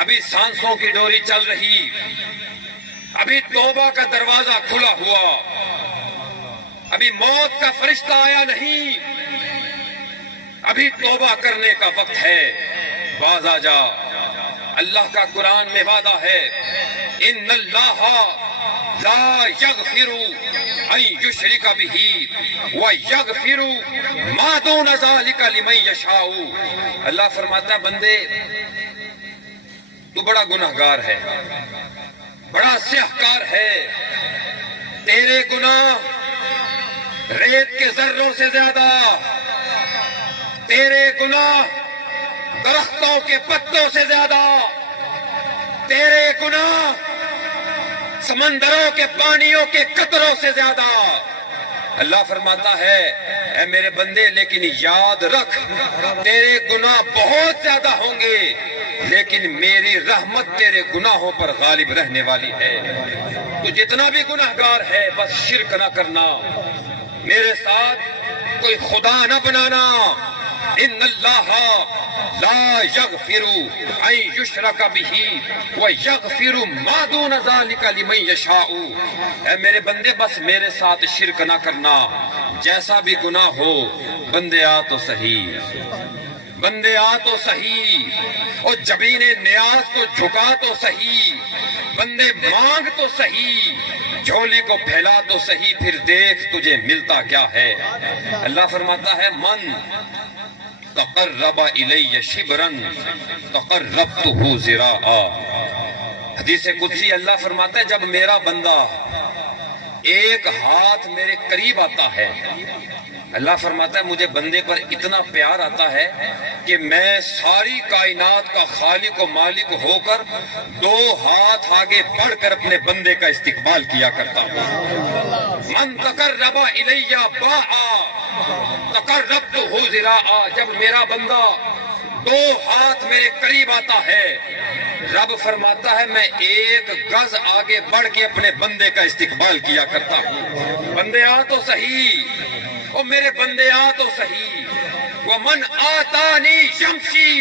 ابھی سانسوں کی ڈوری چل رہی، ابھی توبہ کا دروازہ کھلا ہوا، ابھی موت کا فرشتہ آیا نہیں، ابھی توبہ کرنے کا وقت ہے، باز آ جا۔ اللہ کا قرآن میں وعدہ ہے، ان اللہ لا یغفر ان یشرک بہ ویغفر ما دون ذلک لمن یشاء۔ اللہ فرماتا ہے بندے تو بڑا گناہگار ہے، بڑا سیاہکار ہے، تیرے گناہ ریت کے ذروں سے زیادہ، تیرے گناہ درختوں کے پتوں سے زیادہ، تیرے گناہ سمندروں کے پانیوں کے قطروں سے زیادہ۔ اللہ فرماتا ہے اے میرے بندے لیکن یاد رکھ تیرے گناہ بہت زیادہ ہوں گے لیکن میری رحمت تیرے گناہوں پر غالب رہنے والی ہے۔ تو جتنا بھی گناہگار ہے بس شرک نہ کرنا، میرے ساتھ کوئی خدا نہ بنانا۔ ان اللہ لا یغفر ان یشرک بہ ویغفر ما دون ذلک لمن یشاء۔ اے میرے بندے بس میرے ساتھ شرک نہ کرنا، جیسا بھی گناہ ہو بندے آ تو صحیح، بندے آ تو صحیح، اور جبین نیاز کو جھکا تو صحیح، بندے مانگ تو صحیح، جھولی کو پھیلا تو صحیح، پھر دیکھ تجھے ملتا کیا ہے۔ اللہ فرماتا ہے من تقرب الی شبرا تقربتہ ذراعا۔ حدیث قدسی اللہ فرماتا ہے جب میرا بندہ ایک ہاتھ میرے قریب آتا ہے، اللہ فرماتا ہے مجھے بندے پر اتنا پیار آتا ہے کہ میں ساری کائنات کا خالق و مالک ہو کر 2 ہاتھ آگے بڑھ کر اپنے بندے کا استقبال کیا کرتا ہوں۔ من تقرب الی باعا تقربتہ ذراعا۔ جب میرا بندہ 2 ہاتھ میرے قریب آتا ہے، رب فرماتا ہے میں 1 گز آگے بڑھ کے اپنے بندے کا استقبال کیا کرتا ہوں۔ بندے آ تو صحیح، او میرے بندے آ تو صحیح۔ وَمَنْ آتَانِي يَمْشِي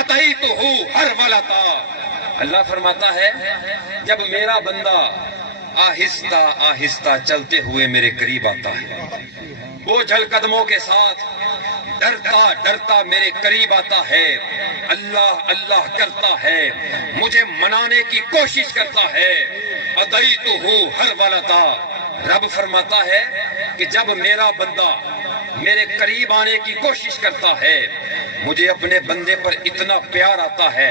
أَتَيْتُهُ هَرْوَلَةً۔ اللہ فرماتا ہے جب میرا بندہ آہستہ آہستہ چلتے ہوئے میرے قریب آتا ہے، بوجھل قدموں کے ساتھ ڈرتا ڈرتا میرے قریب آتا ہے، اللہ اللہ کرتا ہے، مجھے منانے کی کوشش کرتا ہے، أَتَيْتُهُ هَرْوَلَةً۔ رب فرماتا ہے کہ جب میرا بندہ میرے قریب آنے کی کوشش کرتا ہے، مجھے اپنے بندے پر اتنا پیار آتا ہے،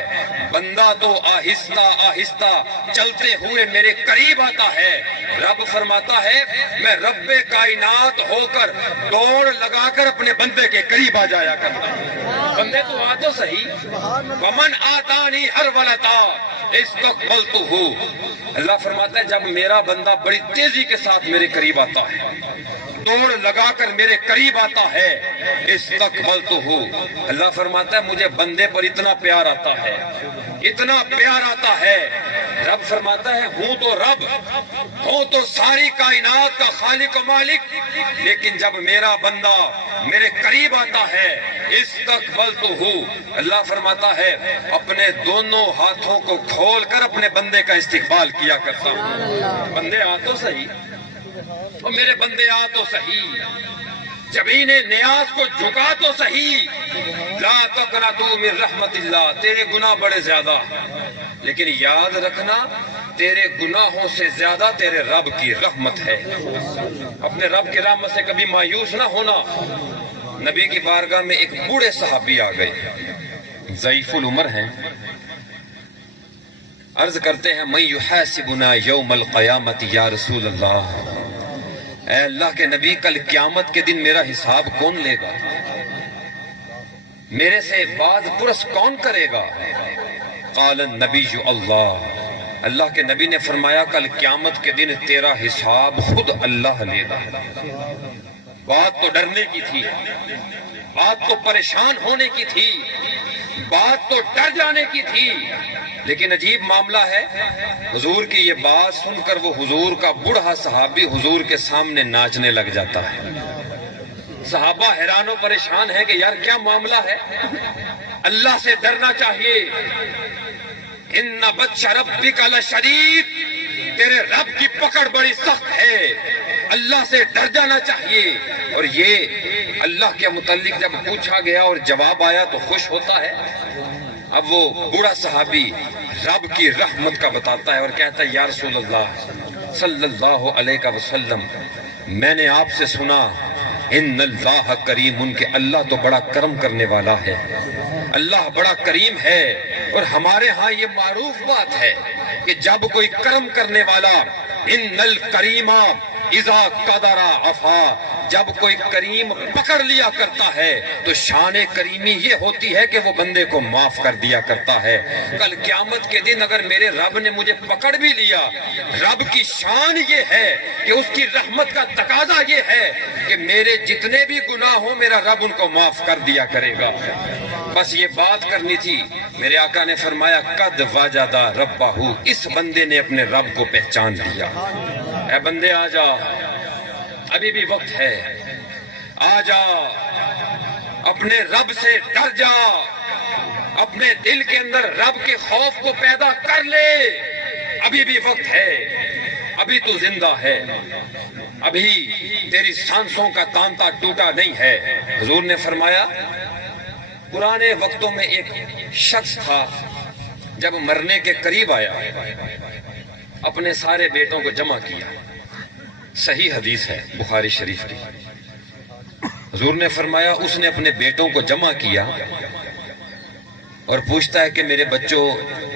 بندہ تو آہستہ آہستہ چلتے ہوئے میرے قریب آتا ہے، رب فرماتا ہے میں رب کائنات ہو کر دوڑ لگا کر اپنے بندے کے قریب آ جایا کرتا ہوں۔ بندے تو آ تو صحیح۔ وَمَنْ آتَانِي هَرْوَلَةً اسْتَقْبَلْتُهُ۔ اللہ فرماتا ہے جب میرا بندہ بڑی تیزی کے ساتھ میرے قریب آتا ہے، دوڑ لگا کر میرے قریب آتا ہے، استقبلتہ۔ اللہ فرماتا ہے مجھے بندے پر اتنا پیار آتا ہے، اتنا پیار آتا ہے، رب فرماتا ہے ہوں تو رب، ہوں تو ساری کائنات کا خالق و مالک، لیکن جب میرا بندہ میرے قریب آتا ہے استقبلتہ۔ اللہ فرماتا ہے اپنے دونوں ہاتھوں کو کھول کر اپنے بندے کا استقبال کیا کرتا ہوں۔ بندے آ تو صحیح، اور میرے بندے آ تو صحیح، جبین نیاز کو جھکا تو صحیح۔ لا تقنطوا من رحمت اللہ، تیرے گناہ بڑے زیادہ، لیکن یاد رکھنا تیرے گناہوں سے زیادہ تیرے رب کی رحمت ہے۔ اپنے رب کی رحمت سے کبھی مایوس نہ ہونا۔ نبی کی بارگاہ میں ایک بوڑھے صحابی آ گئے، ضعیف العمر ہیں، عرض کرتے ہیں من یحاسبنا یوم القیامت یا رسول اللہ، اے اللہ کے نبی کل قیامت کے دن میرا حساب کون لے گا، میرے سے بعد پرس کون کرے گا؟ قال النبی اللہ، اللہ کے نبی نے فرمایا کل قیامت کے دن تیرا حساب خود اللہ لے گا۔ بات تو ڈرنے کی تھی، بات تو پریشان ہونے کی تھی، بات تو ڈر جانے کی تھی، لیکن عجیب معاملہ ہے، حضور کی یہ بات سن کر وہ حضور کا بوڑھا صحابی حضور کے سامنے ناچنے لگ جاتا ہے۔ صحابہ حیران و پریشان ہے کہ یار کیا معاملہ ہے، اللہ سے ڈرنا چاہیے، ان بطش ربک لشدید، تیرے رب کی پکڑ بڑی سخت ہے، اللہ سے ڈر جانا چاہیے۔ اور یہ اللہ کے متعلق جب پوچھا گیا اور جواب آیا تو خوش ہوتا ہے۔ اب وہ بوڑھا صحابی رب کی رحمت کا بتاتا ہے اور کہتا ہے یا رسول اللہ صلی اللہ علیہ وسلم، میں نے آپ سے سنا ان اللہ کریم، ان کے اللہ تو بڑا کرم کرنے والا ہے، اللہ بڑا کریم ہے۔ اور ہمارے ہاں یہ معروف بات ہے کہ جب کوئی کرم کرنے والا، ان الکریم اذا قدر عفا، جب کوئی کریم پکڑ لیا کرتا ہے تو شان کریمی یہ ہوتی ہے کہ وہ بندے کو معاف کر دیا کرتا ہے۔ کل قیامت کے دن اگر میرے رب نے مجھے پکڑ بھی لیا، رب کی شان یہ ہے کہ اس کی رحمت کا تقاضا یہ ہے کہ میرے جتنے بھی گناہ ہوں میرا رب ان کو معاف کر دیا کرے گا۔ بس یہ بات کرنی تھی۔ میرے آقا نے فرمایا قد وجد ربہ، اس بندے نے اپنے رب کو پہچان لیا۔ اے بندے آ جا، ابھی بھی وقت ہے، آ جا، اپنے رب سے ڈر جا، اپنے دل کے اندر رب کے خوف کو پیدا کر لے، ابھی بھی وقت ہے، ابھی تو زندہ ہے، ابھی تیری سانسوں کا تانتا ٹوٹا نہیں ہے۔ حضور نے فرمایا پرانے وقتوں میں ایک شخص تھا، جب مرنے کے قریب آیا اپنے سارے بیٹوں کو جمع کیا، صحیح حدیث ہے بخاری شریف کی۔ حضور نے فرمایا اس نے اپنے بیٹوں کو جمع کیا اور پوچھتا ہے کہ میرے بچوں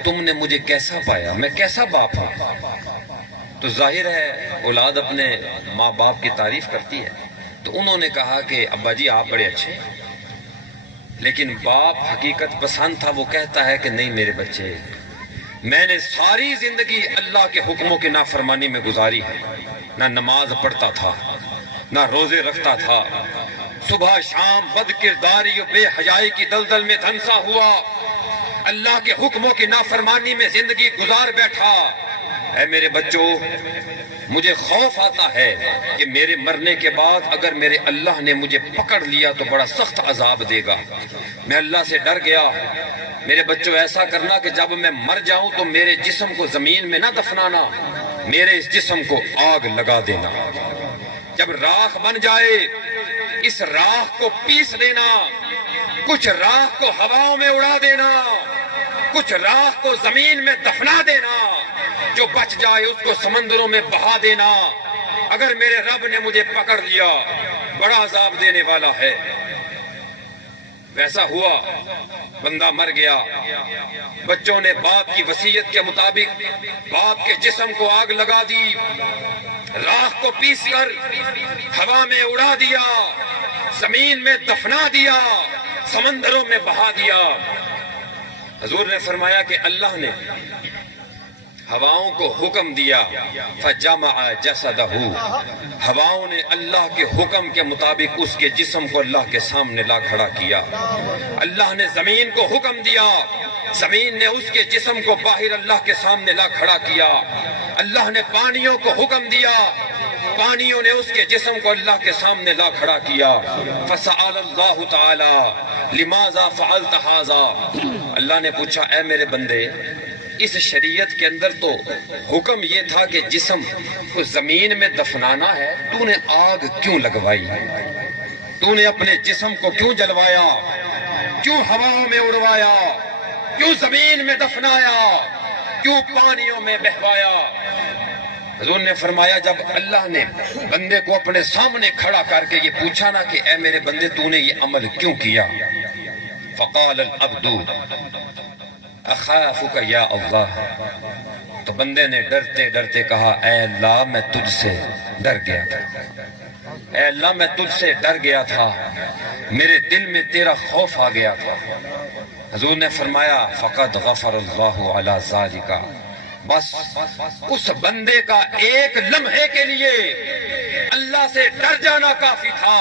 تم نے مجھے کیسا پایا، میں کیسا باپ ہوں؟ تو ظاہر ہے اولاد اپنے ماں باپ کی تعریف کرتی ہے۔ تو انہوں نے کہا کہ ابا جی آپ بڑے اچھے ہیں، لیکن باپ حقیقت پسند تھا، وہ کہتا ہے کہ نہیں میرے بچے، میں نے ساری زندگی اللہ کے حکموں کی نافرمانی میں گزاری ہے، نہ نماز پڑھتا تھا، نہ روزے رکھتا تھا، صبح شام بد کرداری اور بے حیائی کی دلدل میں دھنسا ہوا، اللہ کے حکموں کی نافرمانی میں زندگی گزار بیٹھا۔ اے میرے بچوں، مجھے خوف آتا ہے کہ میرے مرنے کے بعد اگر میرے اللہ نے مجھے پکڑ لیا تو بڑا سخت عذاب دے گا۔ میں اللہ سے ڈر گیا۔ میرے بچوں ایسا کرنا کہ جب میں مر جاؤں تو میرے جسم کو زمین میں نہ دفنانا، میرے اس جسم کو آگ لگا دینا، جب راکھ بن جائے اس راکھ کو پیس دینا، کچھ راکھ کو ہواؤں میں اڑا دینا، کچھ راکھ کو زمین میں دفنا دینا، جو بچ جائے اس کو سمندروں میں بہا دینا۔ اگر میرے رب نے مجھے پکڑ لیا بڑا عذاب دینے والا ہے۔ ویسا ہوا، بندہ مر گیا، بچوں نے باپ کی وصیت کے مطابق باپ کے جسم کو آگ لگا دی، راکھ کو پیس کر ہوا میں اڑا دیا، زمین میں دفنا دیا، سمندروں میں بہا دیا۔ حضور نے فرمایا کہ اللہ نے ہواؤں کو حکم دیا فجمع جسدہ، ہواؤں نے اللہ کے حکم کے مطابق اس کے جسم کو اللہ کے سامنے لا کھڑا کیا۔ اللہ نے زمین کو حکم دیا، زمین نے اس کے جسم کو باہر اللہ کے سامنے لا کھڑا کیا۔ اللہ نے پانیوں کو حکم دیا، پانیوں نے اس کے جسم کو اللہ کے سامنے لا کھڑا کیا۔ فسأل اللہ تعالی لماذا فعلت ھذا، اللہ نے پوچھا اے میرے بندے اس شریعت کے اندر تو حکم یہ تھا کہ جسم کو زمین میں دفنانا ہے، تو نے آگ کیوں لگوائی، تو نے اپنے جسم کو کیوں جلوایا، کیوں ہواؤں میں اڑوایا، کیوں زمین میں دفنایا، کیوں پانیوں میں بہوایا؟ حضور نے فرمایا جب اللہ نے بندے کو اپنے سامنے کھڑا کر کے یہ پوچھا نا کہ اے میرے بندے تو نے یہ عمل کیوں کیا، فقال العبد اخافک یا اللہ، تو بندے نے ڈرتے ڈرتے کہا اے اللہ میں تجھ سے ڈر گیا تھا، اے اللہ میں تجھ سے ڈر گیا تھا، میرے دل میں تیرا خوف آ گیا تھا۔ حضور نے فرمایا فقد غفر اللہ علی ذالک، بس اس بندے کا ایک لمحے کے لیے اللہ سے ڈر جانا کافی تھا،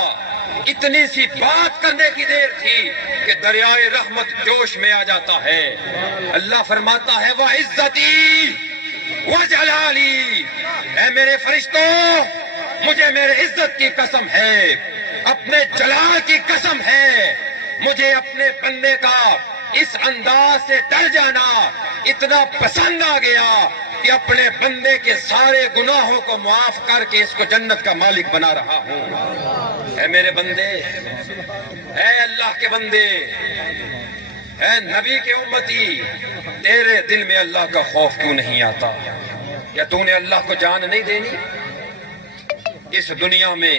اتنی سی بات کرنے کی دیر تھی کہ دریائے رحمت جوش میں آ جاتا ہے۔ اللہ فرماتا ہے وَعِزَّتِي وَجَلَالِي، اے میرے فرشتوں مجھے میرے عزت کی قسم ہے، اپنے جلال کی قسم ہے، مجھے اپنے بندے کا اس انداز سے ڈر جانا اتنا پسند آ گیا کہ اپنے بندے کے سارے گناہوں کو معاف کر کے اس کو جنت کا مالک بنا رہا ہوں۔ اے میرے بندے، اے اللہ کے بندے، اے نبی کے امتی، تیرے دل میں اللہ کا خوف کیوں نہیں آتا؟ یا تو نے اللہ کو جان نہیں دینی؟ اس دنیا میں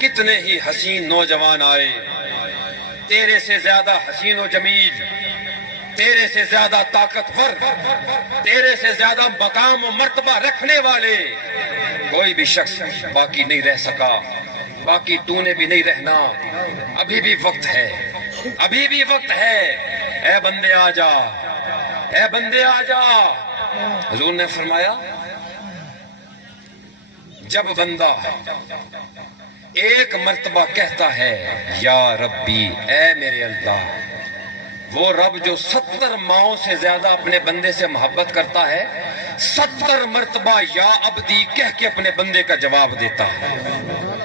کتنے ہی حسین نوجوان آئے، تیرے سے زیادہ حسین و جمیل، تیرے سے زیادہ طاقتور، تیرے سے زیادہ مقام و مرتبہ رکھنے والے، کوئی بھی شخص باقی نہیں رہ سکا، باقی تو نے بھی نہیں رہنا۔ ابھی بھی وقت ہے، ابھی بھی وقت ہے۔ اے بندے آ جا، اے بندے آ جا۔ حضور نے فرمایا جب بندہ ایک مرتبہ کہتا ہے یا ربی، اے میرے اللہ، وہ رب جو 70 ماؤں سے زیادہ اپنے بندے سے محبت کرتا ہے، 70 مرتبہ یا عبدی کہہ کے اپنے بندے کا جواب دیتا ہے۔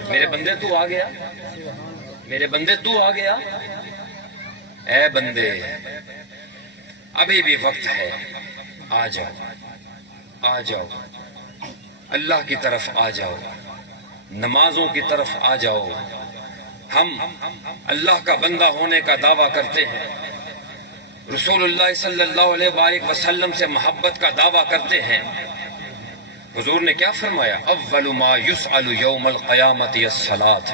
میرے بندے تو آ گیا، میرے بندے تو آ گیا۔ اے بندے، ابھی بھی وقت ہے، آ جاؤ، آ جاؤ، اللہ کی طرف آ جاؤ، نمازوں کی طرف آ جاؤ۔ ہم اللہ کا بندہ ہونے کا دعویٰ کرتے ہیں، رسول اللہ صلی اللہ علیہ وآلہ وسلم سے محبت کا دعویٰ کرتے ہیں۔ حضور نے کیا فرمایا؟ اول ما یسأل یوم القیامت الصلاۃ،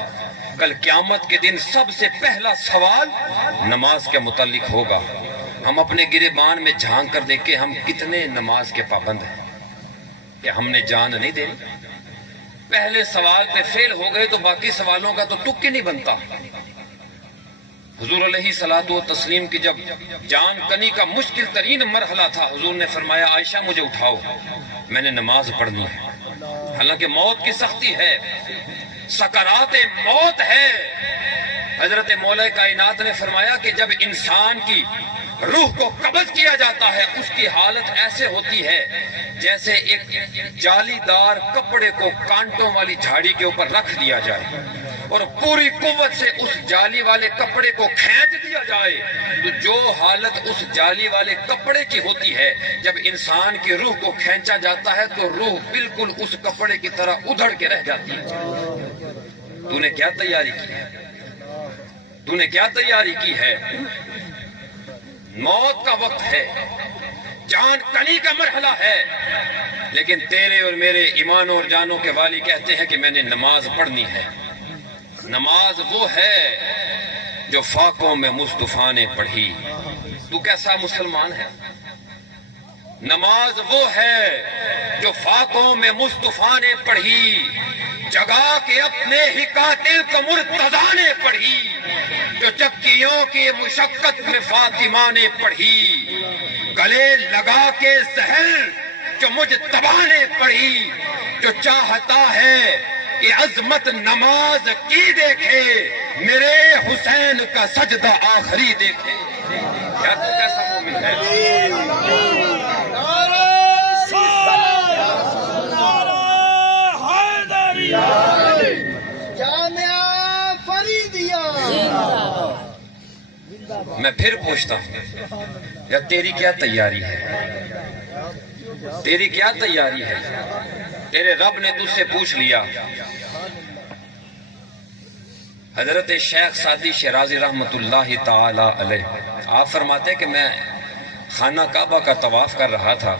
کل قیامت کے دن سب سے پہلا سوال نماز کے متعلق ہوگا۔ ہم اپنے گریبان میں جھانک کر دیکھیں ہم کتنے نماز کے پابند ہیں کہ ہم نے جان نہیں دینی؟ پہلے سوال پہ فیل ہو گئے تو باقی سوالوں کا تو تک ہی نہیں بنتا۔ حضور علیہ الصلوۃ والتسلیم کی جب جان کنی کا مشکل ترین مرحلہ تھا، حضور نے فرمایا عائشہ مجھے اٹھاؤ، میں نے نماز پڑھنی ہے۔ حالانکہ موت کی سختی ہے، سکرات موت ہے۔ حضرت مولا کائنات نے فرمایا کہ جب انسان کی روح کو قبض کیا جاتا ہے اس کی حالت ایسے ہوتی ہے جیسے ایک جالی دار کپڑے کو کانٹوں والی جھاڑی کے اوپر رکھ دیا جائے اور پوری قوت سے اس جالی والے کپڑے کو کھینچ دیا جائے، تو جو حالت اس جالی والے کپڑے کی ہوتی ہے جب انسان کی روح کو کھینچا جاتا ہے تو روح بالکل اس کپڑے کی طرح ادھڑ کے رہ جاتی ہے۔ تو نے کیا تیاری کی ہے؟ تو نے کیا تیاری کی ہے؟ موت کا وقت ہے، جان کنی کا مرحلہ ہے، لیکن تیرے اور میرے ایمان اور جانوں کے والی کہتے ہیں کہ میں نے نماز پڑھنی ہے۔ نماز وہ ہے جو فاقوں میں مصطفیٰ نے پڑھی۔ تو کیسا مسلمان ہے؟ نماز وہ ہے جو فاقوں میں مصطفیٰ نے پڑھی، جگا کے اپنے ہی قاتل کو مرتضیٰ نے پڑھی، جو چکیوں کی مشقت میں فاطمہ نے پڑھی، گلے لگا کے زہر جو مجتبیٰ نے پڑھی، جو چاہتا ہے کہ عظمت نماز کی دیکھے میرے حسین کا سجدہ آخری دیکھے۔ کیا تو کیسا مومن ہے؟ میں پھر پوچھتا ہوں، یا تیری کیا تیاری ہے؟ تیری کیا تیاری ہے؟ تیرے رب نے تجھ سے پوچھ لیا۔ حضرت شیخ سعدی شیرازی رحمت اللہ تعالی علیہ آپ فرماتے کہ میں خانہ کعبہ کا طواف کر رہا تھا،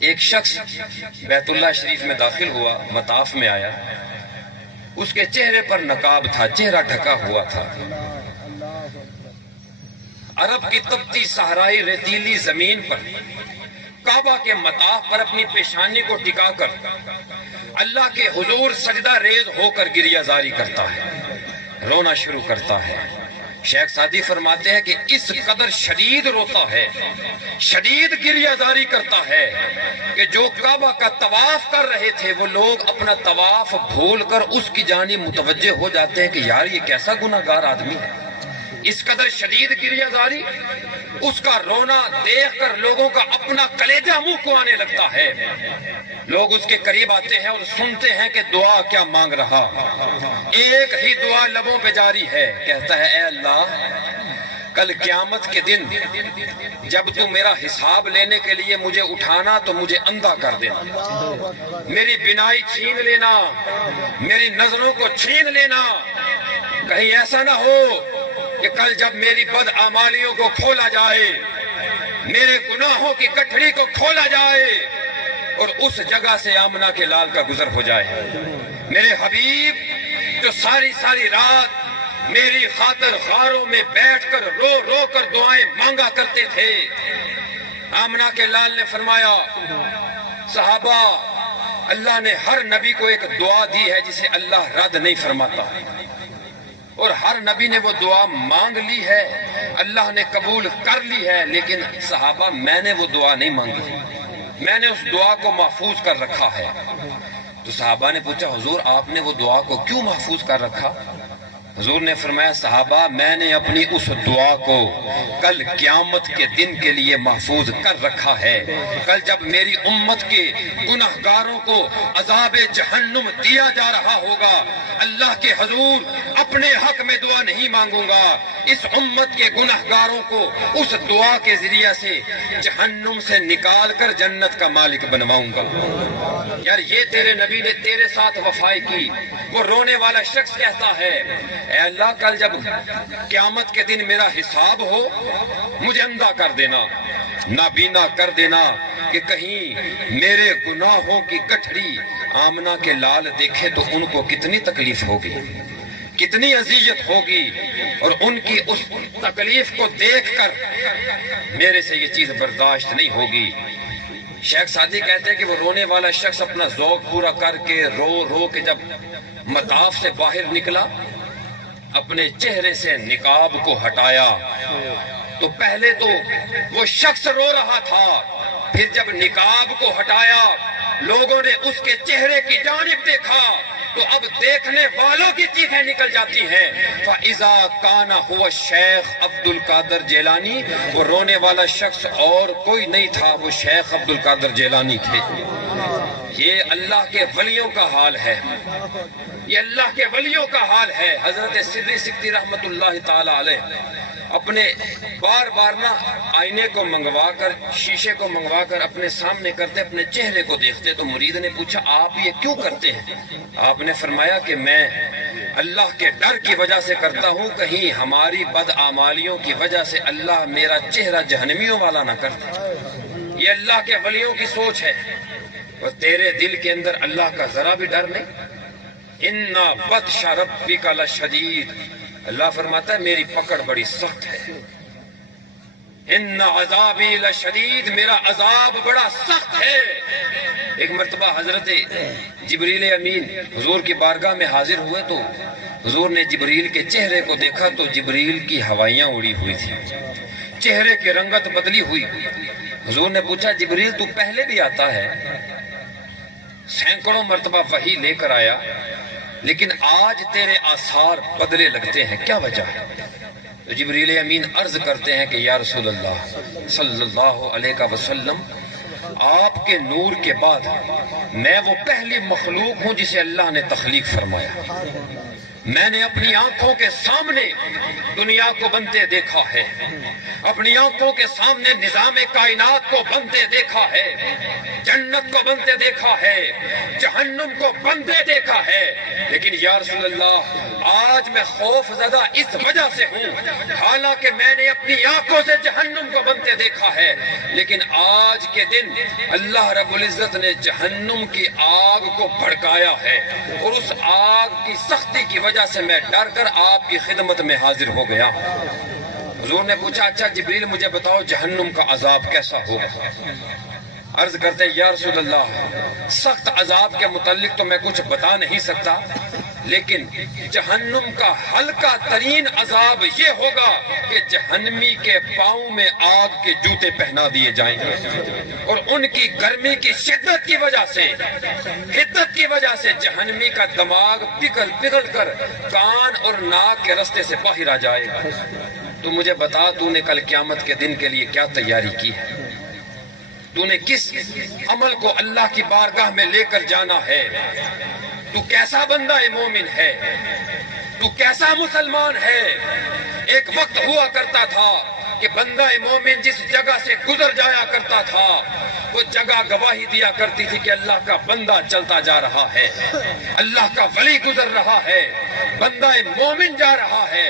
ایک شخص بیت اللہ شریف میں داخل ہوا، مطاف میں آیا، اس کے چہرے پر نقاب تھا، چہرہ ڈھکا ہوا تھا۔ عرب کی تپتی صحرائی ریتیلی زمین پر کعبہ کے مطاف پر اپنی پیشانی کو ٹکا کر اللہ کے حضور سجدہ ریز ہو کر گریہ زاری کرتا ہے، رونا شروع کرتا ہے۔ شیخ سعدی فرماتے ہیں کہ اس قدر شدید روتا ہے، شدید گریہ زاری کرتا ہے کہ جو کعبہ کا طواف کر رہے تھے وہ لوگ اپنا طواف بھول کر اس کی جانب متوجہ ہو جاتے ہیں کہ یار یہ کیسا گناہ گار آدمی ہے۔ اس قدر شدید گریہ زاری، اس کا رونا دیکھ کر لوگوں کا اپنا کلیجہ منہ کو آنے لگتا ہے۔ لوگ اس کے قریب آتے ہیں اور سنتے ہیں کہ دعا کیا مانگ رہا۔ ایک ہی دعا لبوں پہ جاری ہے، کہتا ہے اے اللہ کل قیامت کے دن جب تو میرا حساب لینے کے لیے مجھے اٹھانا تو مجھے اندھا کر دینا، میری بینائی چھین لینا، میری نظروں کو چھین لینا، کہیں ایسا نہ ہو کہ کل جب میری بدعمالیوں کو کھولا جائے، میرے گناہوں کی گٹھڑی کو کھولا جائے اور اس جگہ سے آمنہ کے لال کا گزر ہو جائے۔ میرے حبیب جو ساری ساری رات میری خاطر غاروں میں بیٹھ کر رو رو کر دعائیں مانگا کرتے تھے، آمنہ کے لال نے فرمایا صحابہ اللہ نے ہر نبی کو ایک دعا دی ہے جسے اللہ رد نہیں فرماتا، اور ہر نبی نے وہ دعا مانگ لی ہے، اللہ نے قبول کر لی ہے، لیکن صحابہ میں نے وہ دعا نہیں مانگی، میں نے اس دعا کو محفوظ کر رکھا ہے۔ تو صحابہ نے پوچھا حضور آپ نے وہ دعا کو کیوں محفوظ کر رکھا؟ حضور نے فرمایا صحابہ میں نے اپنی اس دعا کو کل قیامت کے دن کے لیے محفوظ کر رکھا ہے، کل جب میری امت کے گناہگاروں کو عذاب جہنم دیا جا رہا ہوگا، اللہ کے حضور اپنے حق میں دعا نہیں مانگوں گا، اس امت کے گناہگاروں کو اس دعا کے ذریعے سے جہنم سے نکال کر جنت کا مالک بنواؤں گا۔ یار یہ تیرے نبی نے تیرے ساتھ وفائی کی۔ وہ رونے والا شخص کہتا ہے اے اللہ کل جب قیامت کے دن میرا حساب ہو مجھے اندھا کر دینا، نابینا کر دینا کہ کہیں میرے گناہوں کی گٹھڑی آمنہ کے لال دیکھے تو ان کو کتنی تکلیف ہوگی، کتنی اذیت ہوگی، اور ان کی اس تکلیف کو دیکھ کر میرے سے یہ چیز برداشت نہیں ہوگی۔ شیخ سعدی کہتے ہیں کہ وہ رونے والا شخص اپنا ذوق پورا کر کے رو رو کے جب مطاف سے باہر نکلا، اپنے چہرے سے نقاب کو ہٹایا تو پہلے تو وہ شخص رو رہا تھا، پھر جب نقاب کو ہٹایا لوگوں نے اس کے چہرے کی جانب دیکھا تو اب دیکھنے والوں کی چیخیں نکل جاتی ہیں۔ فَإِذَا كَانَ هُوَ الشیخ عبد القادر جیلانی، وہ رونے والا شخص اور کوئی نہیں تھا، وہ شیخ عبد القادر جیلانی تھے۔ یہ اللہ کے ولیوں کا حال ہے، یہ اللہ کے ولیوں کا حال ہے۔ حضرت سدری سکتی رحمت اللہ تعالی علیہ اپنے بار بار نہ آئینے کو منگوا کر، شیشے کو منگوا کر اپنے سامنے کرتے، اپنے چہرے کو دیکھتے، تو مرید نے پوچھا آپ یہ کیوں کرتے ہیں؟ آپ نے فرمایا کہ میں اللہ کے ڈر کی وجہ سے کرتا ہوں، کہیں ہماری بدعمالیوں کی وجہ سے اللہ میرا چہرہ جہنمیوں والا نہ کر دے۔ یہ اللہ کے ولیوں کی سوچ ہے، اور تیرے دل کے اندر اللہ کا ذرا بھی ڈر نہیں۔ اِنَّ بَطْشَ رَبِّكَ لَشَدِيدٌ، اللہ فرماتا ہے میری پکڑ بڑی سخت ہے۔ ان عذابی لشدید، میرا عذاب بڑا سخت ہے۔ ایک مرتبہ حضرت جبریل امین حضور کی بارگاہ میں حاضر ہوئے تو حضور نے جبریل کے چہرے کو دیکھا تو جبریل کی ہوائیاں اڑی ہوئی تھی، چہرے کی رنگت بدلی ہوئی۔ حضور نے پوچھا جبریل تو پہلے بھی آتا ہے، سینکڑوں مرتبہ وحی لے کر آیا، لیکن آج تیرے آثار بدلے لگتے ہیں، کیا وجہ ہے؟ تو جبریل امین عرض کرتے ہیں کہ یا رسول اللہ صلی اللہ علیہ وسلم، آپ کے نور کے بعد میں وہ پہلی مخلوق ہوں جسے اللہ نے تخلیق فرمایا۔ میں نے اپنی آنکھوں کے سامنے دنیا کو بنتے دیکھا ہے، اپنی آنکھوں کے سامنے نظام کائنات کو بنتے دیکھا ہے، جنت کو بنتے دیکھا ہے، جہنم کو بنتے دیکھا ہے، لیکن یا رسول اللہ آج میں خوف زدہ اس وجہ سے ہوں، حالانکہ میں نے اپنی آنکھوں سے جہنم کو بنتے دیکھا ہے، لیکن آج کے دن اللہ رب العزت نے جہنم کی آگ کو بھڑکایا ہے، اور اس آگ کی سختی کی وجہ سے میں ڈر کر آپ کی خدمت میں حاضر ہو گیا۔ حضور نے پوچھا اچھا جبریل مجھے بتاؤ جہنم کا عذاب کیسا ہوگا؟ عرض کرتے یا رسول اللہ سخت عذاب کے متعلق تو میں کچھ بتا نہیں سکتا، لیکن جہنم کا ہلکا ترین عذاب یہ ہوگا کہ جہنمی کے پاؤں میں آگ کے جوتے پہنا دیے جائیں گے، اور ان کی گرمی کی شدت کی وجہ سے، حدت کی وجہ سے جہنمی کا دماغ پگھل کر کان اور ناک کے رستے سے باہر آ جائے گا۔ تو مجھے بتا تو نے کل قیامت کے دن کے لیے کیا تیاری کی ہے؟ تو نے کس عمل کو اللہ کی بارگاہ میں لے کر جانا ہے؟ تو کیسا بندہ مومن ہے؟ تو کیسا مسلمان ہے؟ ایک وقت ہوا کرتا تھا کہ بندہ مومن جس جگہ سے گزر جایا کرتا تھا وہ جگہ گواہی دیا کرتی تھی کہ اللہ کا بندہ چلتا جا رہا ہے، اللہ کا ولی گزر رہا ہے، بندہ مومن جا رہا ہے۔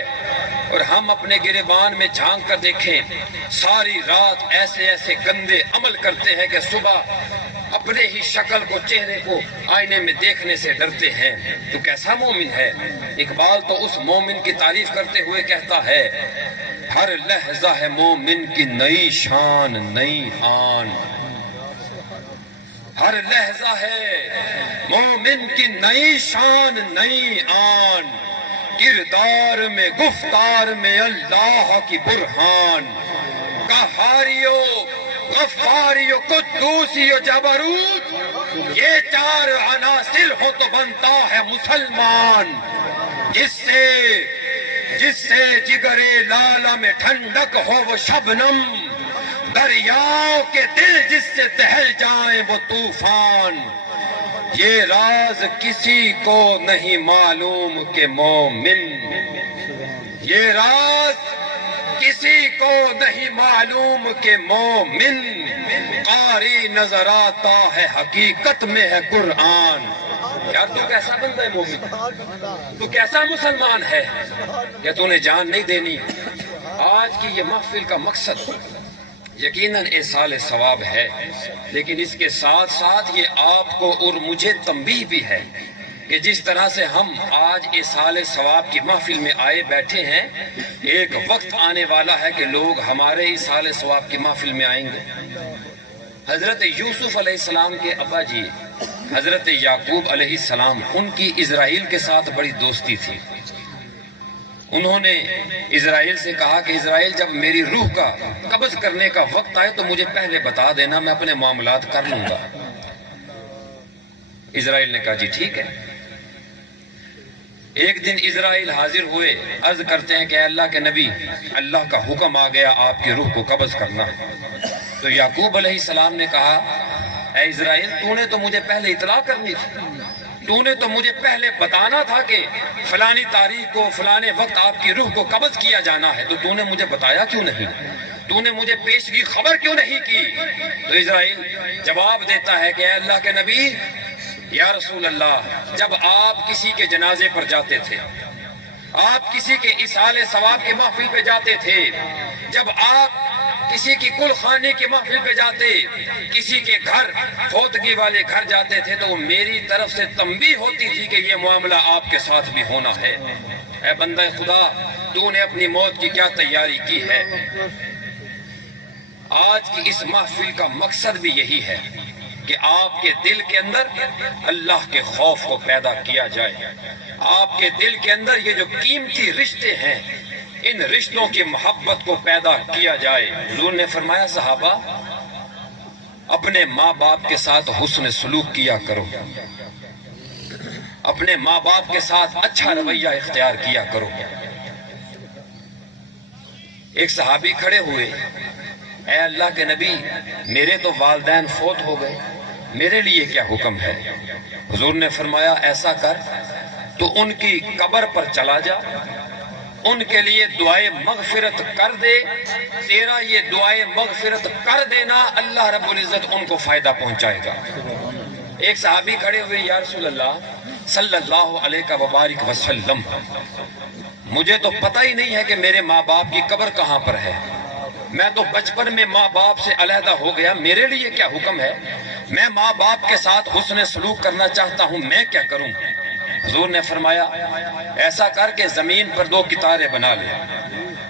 اور ہم اپنے گریبان میں جھانک کر دیکھیں، ساری رات ایسے ایسے گندے عمل کرتے ہیں کہ صبح اپنے ہی شکل کو، چہرے کو آئینے میں دیکھنے سے ڈرتے ہیں۔ تو کیسا مومن ہے؟ اقبال تو اس مومن کی تعریف کرتے ہوئے کہتا ہے، ہر لحظہ ہے مومن کی نئی شان نئی آن، ہر لحظہ ہے مومن کی نئی شان نئی آن، کردار میں گفتار میں اللہ کی برہان، قہاریو غفاریو قدوسیو جبروت، یہ چار عناصر ہو تو بنتا ہے مسلمان، جس سے جگر لالا میں ٹھنڈک ہو وہ شبنم، دریاؤں کے دل جس سے دہل جائیں وہ طوفان، یہ راز کسی کو نہیں معلوم کہ مومن، یہ راز کسی کو نہیں معلوم کہ مومن، قاری نظر آتا ہے حقیقت میں ہے قرآن۔ یار تو کیسا بندہ ہے مومن، تو کیسا مسلمان ہے کہ تو نے جان نہیں دینی۔ آج کی یہ محفل کا مقصد یقیناً ایصال ثواب ہے، لیکن اس کے ساتھ ساتھ یہ آپ کو اور مجھے تنبیہ بھی ہے کہ جس طرح سے ہم آج ایصال ثواب کی محفل میں آئے بیٹھے ہیں، ایک وقت آنے والا ہے کہ لوگ ہمارے ایصال ثواب کی محفل میں آئیں گے۔ حضرت یوسف علیہ السلام کے ابا جی حضرت یعقوب علیہ السلام، ان کی اسرائیل کے ساتھ بڑی دوستی تھی۔ انہوں نے اسرائیل سے کہا کہ اسرائیل جب میری روح کا قبض کرنے کا وقت آئے تو مجھے پہلے بتا دینا، میں اپنے معاملات کر لوں گا۔ اسرائیل نے کہا جی ٹھیک ہے۔ ایک دن اسرائیل حاضر ہوئے، عرض کرتے ہیں کہ اے اللہ کے نبی، اللہ کا حکم آ گیا آپ کی روح کو قبض کرنا۔ تو یعقوب علیہ السلام نے کہا اے اسرائیل، تو نے تو مجھے پہلے اطلاع کرنی تھی، تو نے تو مجھے پہلے بتانا تھا کہ فلانی تاریخ کو فلانے وقت آپ کی روح کو قبض کیا جانا ہے، تو نے مجھے بتایا کیوں نہیں؟ تو نے مجھے پیشگی خبر کیوں نہیں کی؟ تو اسرائیل جواب دیتا ہے کہ اے اللہ کے نبی، یا رسول اللہ، جب آپ کسی کے جنازے پر جاتے تھے، آپ کسی کے ایصال ثواب کے محفل پہ جاتے تھے، جب آپ کسی کی کل خانے کی محفل پہ جاتے، کسی کے گھر فوتگی والے گھر جاتے تھے، تو میری طرف سے تنبیہ ہوتی تھی کہ یہ معاملہ آپ کے ساتھ بھی ہونا ہے۔ اے بندہ خدا، تو نے اپنی موت کی کیا تیاری کی ہے؟ آج کی اس محفل کا مقصد بھی یہی ہے کہ آپ کے دل کے اندر اللہ کے خوف کو پیدا کیا جائے، آپ کے دل کے اندر یہ جو قیمتی رشتے ہیں، ان رشتوں کی محبت کو پیدا کیا جائے۔ حضور نے فرمایا صحابہ، اپنے ماں باپ کے ساتھ حسن سلوک کیا کرو، اپنے ماں باپ کے ساتھ اچھا رویہ اختیار کیا کرو۔ ایک صحابی کھڑے ہوئے، اے اللہ کے نبی، میرے تو والدین فوت ہو گئے، میرے لیے کیا حکم ہے؟ حضور نے فرمایا ایسا کر، تو ان کی قبر پر چلا جا، ان کے لیے دعائے مغفرت کر دے، تیرا یہ دعائے مغفرت کر دینا اللہ رب العزت ان کو فائدہ پہنچائے گا۔ ایک صحابی کھڑے ہوئے، یا رسول اللہ صلی اللہ علیہ وبارک وسلم، مجھے تو پتہ ہی نہیں ہے کہ میرے ماں باپ کی قبر کہاں پر ہے، میں تو بچپن میں ماں باپ سے علیحدہ ہو گیا، میرے لیے کیا حکم ہے؟ میں ماں باپ کے ساتھ حسن سلوک کرنا چاہتا ہوں، میں کیا کروں؟ حضور نے فرمایا ایسا کر کے زمین پر 2 قطاریں بنا لے،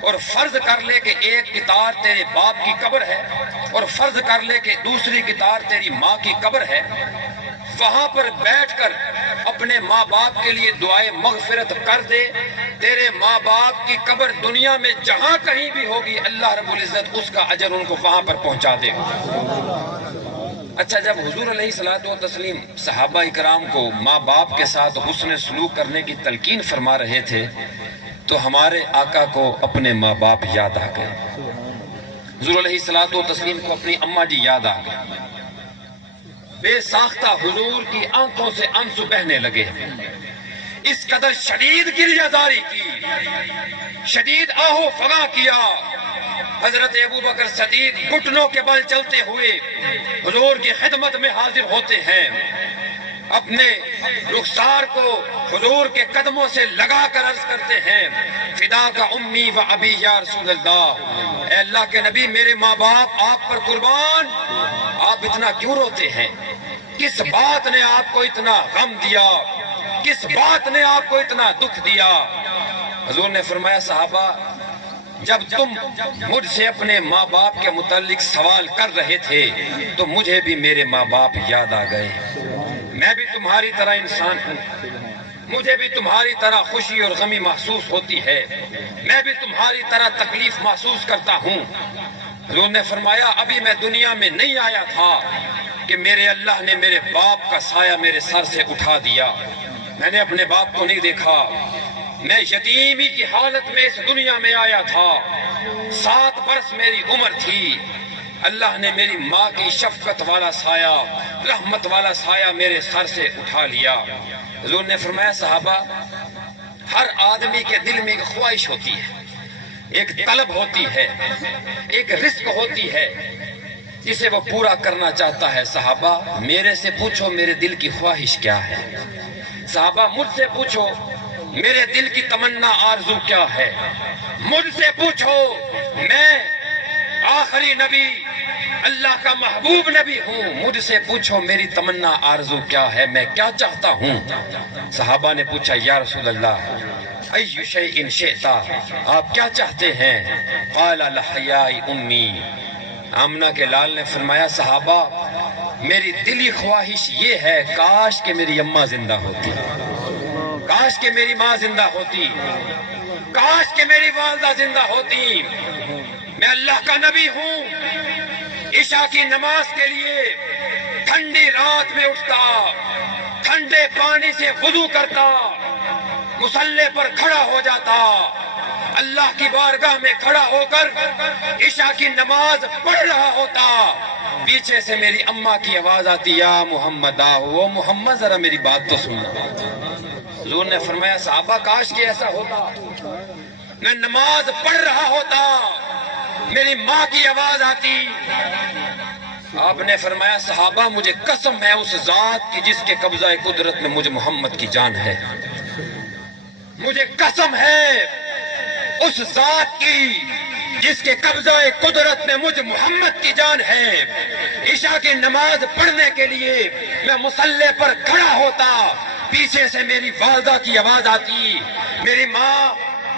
اور فرض کر لے کہ ایک قطار تیرے باپ کی قبر ہے، اور فرض کر لے کہ دوسری قطار تیری ماں کی قبر ہے، وہاں پر بیٹھ کر اپنے ماں باپ کے لیے دعائے مغفرت کر دے، تیرے ماں باپ کی قبر دنیا میں جہاں کہیں بھی ہوگی، اللہ رب العزت اس کا اجر ان کو وہاں پر پہنچا دے گا۔ اچھا، جب حضور علیہ الصلوۃ والتسلیم صحابہ اکرام کو ماں باپ کے ساتھ حسن سلوک کرنے کی تلقین فرما رہے تھے، تو ہمارے آقا کو اپنے ماں باپ یاد آ گئے، حضور علیہ الصلوۃ والتسلیم کو اپنی اماں جی یاد آ گئے، بے ساختہ حضور کی آنکھوں سے آنسو بہنے لگے۔ اس قدر شدید گریہ زاری کی، شدید آہو فغاں کیا۔ حضرت ابو بکر صدیق گھٹنوں کے بل چلتے ہوئے حضور کی خدمت میں حاضر ہوتے ہیں، اپنے رخسار کو حضور کے قدموں سے لگا کر عرض کرتے ہیں، فدا کا امی و ابی یا رسول اللہ، اے اللہ کے نبی میرے ماں باپ آپ پر قربان، آپ اتنا کیوں روتے ہیں؟ کس بات نے آپ کو اتنا غم دیا؟ کس بات نے آپ کو اتنا دکھ دیا؟ حضور نے فرمایا، صحابہ جب تم مجھ سے اپنے ماں باپ کے متعلق سوال کر رہے تھے تو مجھے بھی میرے ماں باپ یاد آ گئے۔ میں بھی تمہاری طرح انسان ہوں، مجھے بھی تمہاری طرح خوشی اور غمی محسوس ہوتی ہے، میں بھی تمہاری طرح تکلیف محسوس کرتا ہوں۔ حضور نے فرمایا، ابھی میں دنیا میں نہیں آیا تھا کہ میرے اللہ نے میرے باپ کا سایہ میرے سر سے اٹھا دیا۔ میں نے اپنے باپ کو نہیں دیکھا، میں یتیمی کی حالت میں اس دنیا میں آیا تھا، 7 برس میری عمر تھی، اللہ نے میری ماں کی شفقت والا سایہ، رحمت والا سایہ میرے سر سے اٹھا لیا۔ حضور نے فرمایا، صحابہ ہر آدمی کے دل میں ایک خواہش ہوتی ہے، ایک طلب ہوتی ہے، ایک رزق ہوتی ہے جسے وہ پورا کرنا چاہتا ہے۔ صحابہ میرے سے پوچھو میرے دل کی خواہش کیا ہے، صحابہ مجھ سے پوچھو میرے دل کی تمنا آرزو کیا ہے، مجھ سے پوچھو، میں آخری نبی اللہ کا محبوب نبی ہوں، مجھ سے پوچھو میری تمنا آرزو کیا ہے، میں کیا چاہتا ہوں۔ صحابہ نے پوچھا، یا رسول اللہ ای شیء شئت، آپ کیا چاہتے ہیں؟ قال لحیاء امی، آمنہ کے لال نے فرمایا، صحابہ میری دلی خواہش یہ ہے، کاش کہ میری اماں زندہ ہوتی، کاش کہ میری ماں زندہ ہوتی، کاش کہ میری والدہ زندہ ہوتی۔ میں اللہ کا نبی ہوں، عشاء کی نماز کے لیے ٹھنڈی رات میں اٹھتا، ٹھنڈے پانی سے وضو کرتا، مصلی پر کھڑا ہو جاتا، اللہ کی بارگاہ میں کھڑا ہو کر عشاء کی نماز پڑھ رہا ہوتا، پیچھے سے میری اماں کی آواز آتی، یا محمد آؤ، محمد ذرا میری بات تو سن۔ حضور نے فرمایا، صحابہ کاش کہ ایسا ہوتا، میں نماز پڑھ رہا ہوتا، میری ماں کی آواز آتی۔ آپ نے فرمایا، صحابہ مجھے قسم ہے اس ذات کی جس کے قبضہ قدرت میں مجھ محمد کی جان ہے، مجھے قسم ہے اس ذات کی جس کے قبضہ قدرت میں مجھ محمد کی جان ہے۔ عشاء کی نماز پڑھنے کے لیے میں مصلی پر کھڑا ہوتا، پیچھے سے میری والدہ کی آواز آتی، میری ماں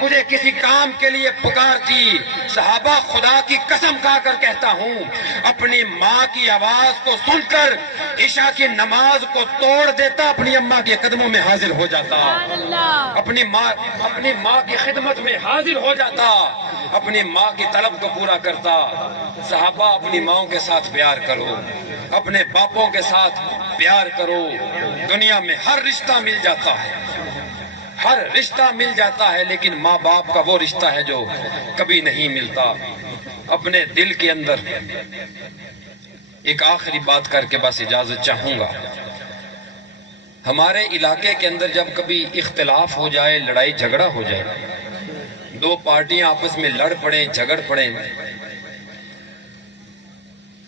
مجھے کسی کام کے لیے پکارتی۔ صحابہ خدا کی قسم کھا کر کہتا ہوں، اپنی ماں کی آواز کو سن کر عشاء کی نماز کو توڑ دیتا، اپنی اماں کے قدموں میں حاضر ہو جاتا، اپنی ماں کی خدمت میں حاضر ہو جاتا، اپنی ماں کی طلب کو پورا کرتا۔ صحابہ اپنی ماؤں کے ساتھ پیار کرو، اپنے باپوں کے ساتھ پیار کرو۔ دنیا میں ہر رشتہ مل جاتا ہے، ہر رشتہ مل جاتا ہے، لیکن ماں باپ کا وہ رشتہ ہے جو کبھی نہیں ملتا۔ اپنے دل کے اندر ایک آخری بات کر کے بس اجازت چاہوں گا۔ ہمارے علاقے کے اندر جب کبھی اختلاف ہو جائے، لڑائی جھگڑا ہو جائے، 2 پارٹیاں آپس میں لڑ پڑیں، جھگڑ پڑیں،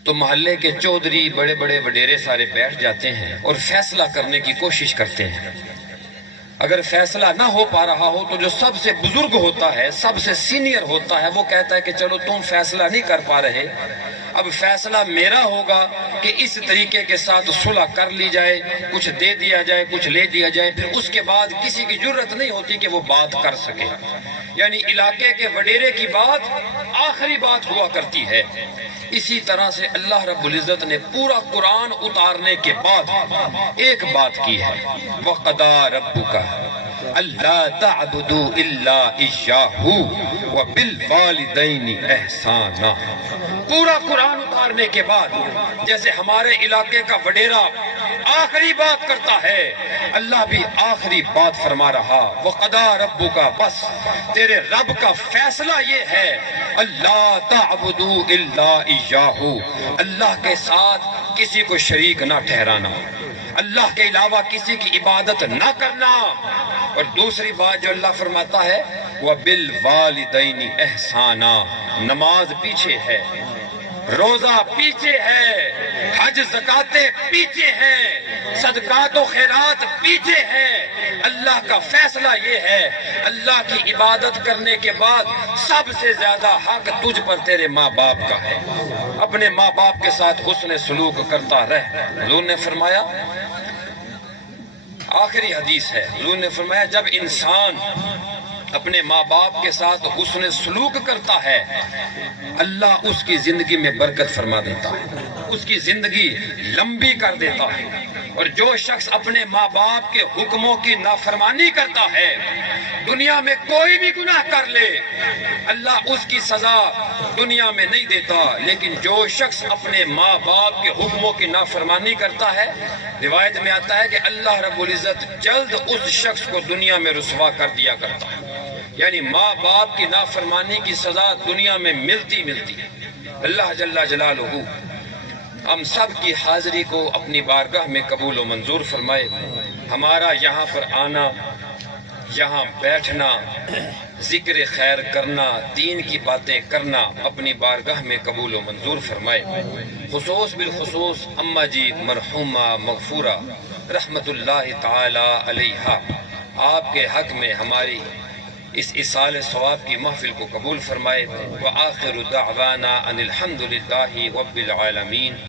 تو محلے کے چودھری بڑے بڑے وڈیرے سارے بیٹھ جاتے ہیں اور فیصلہ کرنے کی کوشش کرتے ہیں۔ اگر فیصلہ نہ ہو پا رہا ہو تو جو سب سے بزرگ ہوتا ہے، سب سے سینئر ہوتا ہے، وہ کہتا ہے کہ چلو تم فیصلہ نہیں کر پا رہے، اب فیصلہ میرا ہوگا کہ اس طریقے کے ساتھ صلح کر لی جائے، کچھ دے دیا جائے، کچھ لے دیا جائے، پھر اس کے بعد کسی کی جرت نہیں ہوتی کہ وہ بات کر سکے۔ یعنی علاقے کے وڈیرے کی بات آخری بات ہوا کرتی ہے۔ اسی طرح سے اللہ رب العزت نے پورا قرآن اتارنے کے بعد ایک بات کی ہے، وَقَضَىٰ رَبُّكَ أَلَّا تَعْبُدُوا إِلَّا إِيَّاهُ وَبِالْوَالِدَيْنِ إِحْسَانًا۔ پورا قرآن اتارنے کے بعد جیسے ہمارے علاقے کا وڈیرا آخری بات کرتا ہے، اللہ بھی آخری بات فرما رہا، وَقَضَىٰ رَبُّكَ، بس تیرے رب کا فیصلہ یہ ہے، اللہ تعبدوا الا اياه، اللہ کے ساتھ کسی کو شریک نہ ٹھہرانا، اللہ کے علاوہ کسی کی عبادت نہ کرنا۔ اور دوسری بات جو اللہ فرماتا ہے وَبِالْوَالِدَيْنِ إِحْسَانًا، نماز پیچھے ہے، روزہ پیچھے ہے، حج زکاتیں پیچھے ہیں، صدقات و خیرات پیچھے ہیں۔ اللہ کا فیصلہ یہ ہے، اللہ کی عبادت کرنے کے بعد سب سے زیادہ حق تجھ پر تیرے ماں باپ کا ہے۔ اپنے ماں باپ کے ساتھ حسن سلوک کرتا رہ۔ حضور نے فرمایا، آخری حدیث ہے، حضور نے فرمایا جب انسان اپنے ماں باپ کے ساتھ حسن سلوک کرتا ہے، اللہ اس کی زندگی میں برکت فرما دیتا ہے، اس کی زندگی لمبی کر دیتا ہے۔ اور جو شخص اپنے ماں باپ کے حکموں کی نافرمانی کرتا ہے، دنیا میں کوئی بھی گناہ کر لے، اللہ اس کی سزا دنیا میں نہیں دیتا، لیکن جو شخص اپنے ماں باپ کے حکموں کی نافرمانی کرتا ہے، روایت میں آتا ہے کہ اللہ رب العزت جلد اس شخص کو دنیا میں رسوا کر دیا کرتا ہے۔ یعنی ماں باپ کی نافرمانی کی سزا دنیا میں ملتی ہے۔ اللہ جل جلالہ ہم سب کی حاضری کو اپنی بارگاہ میں قبول و منظور فرمائے۔ ہمارا یہاں پر آنا، یہاں بیٹھنا، ذکر خیر کرنا، دین کی باتیں کرنا اپنی بارگاہ میں قبول و منظور فرمائے۔ خصوص بالخصوص اماں جی مرحومہ مغفورہ رحمت اللہ تعالی علیہا، آپ کے حق میں ہماری اس اصال ثواب کی محفل کو قبول فرمائے۔ وآخر دعوانا ان الحمد للہ رب العالمین۔